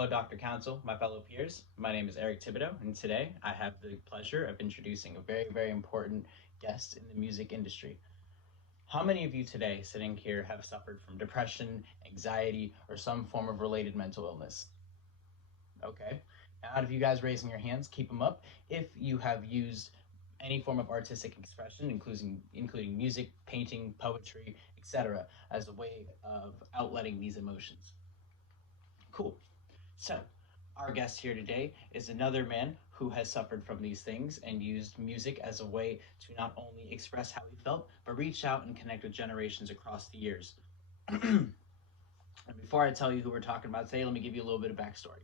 Hello, Dr. Council, my fellow peers. My name is Eric Thibodeau, and today I have the pleasure of introducing a very, very important guest in the music industry. How many of you today sitting here have suffered from depression, anxiety, or some form of related mental illness? Okay. Now, out of you guys raising your hands, keep them up if you have used any form of artistic expression, including music, painting, poetry, etc., as a way of outletting these emotions. Cool. So, our guest here today is another man who has suffered from these things and used music as a way to not only express how he felt, but reach out and connect with generations across the years. And before I tell you who we're talking about today, let me give you a little bit of backstory.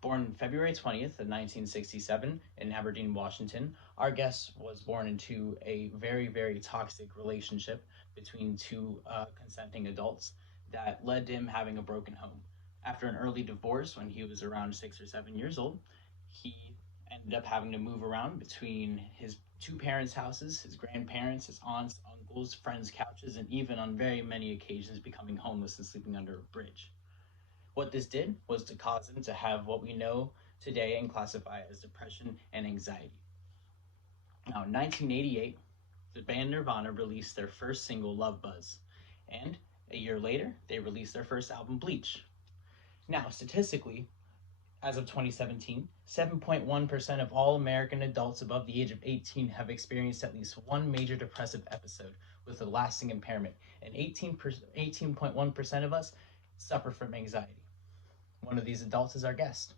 Born February 20th, 1967 in Aberdeen, Washington, our guest was born into a very, very toxic relationship between two consenting adults that led to him having a broken home. After an early divorce when he was around 6 or 7 years old, he ended up having to move around between his two parents' houses, his grandparents, his aunts, uncles, friends' couches, and even on very many occasions becoming homeless and sleeping under a bridge. What this did was to cause him to have what we know today and classify as depression and anxiety. Now, in 1988, the band Nirvana released their first single, Love Buzz, and a year later, they released their first album, Bleach. Now, statistically, as of 2017, 7.1% of all American adults above the age of 18 have experienced at least one major depressive episode with a lasting impairment, and 18.1% of us suffer from anxiety. One of these adults is our guest.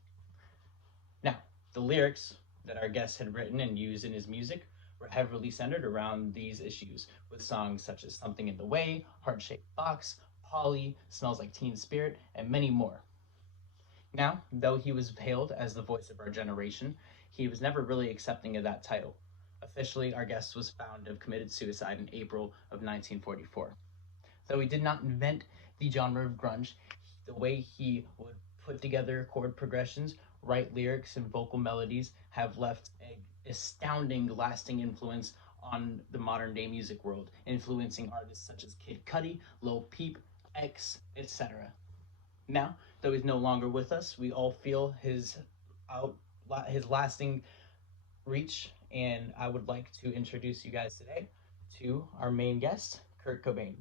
Now, the lyrics that our guest had written and used in his music were heavily centered around these issues, with songs such as Something in the Way, Heart Shaped Box, Polly, Smells Like Teen Spirit, and many more. Now, though he was hailed as the voice of our generation, he was never really accepting of that title. Officially, our guest was found to have committed suicide in April of 1944. Though he did not invent the genre of grunge, the way he would put together chord progressions, write lyrics, and vocal melodies have left an astounding, lasting influence on the modern day music world, influencing artists such as Kid Cudi, Lil Peep, X, etc. Now, though he's no longer with us, we all feel his lasting reach, and I would like to introduce you guys today to our main guest, Kurt Cobain.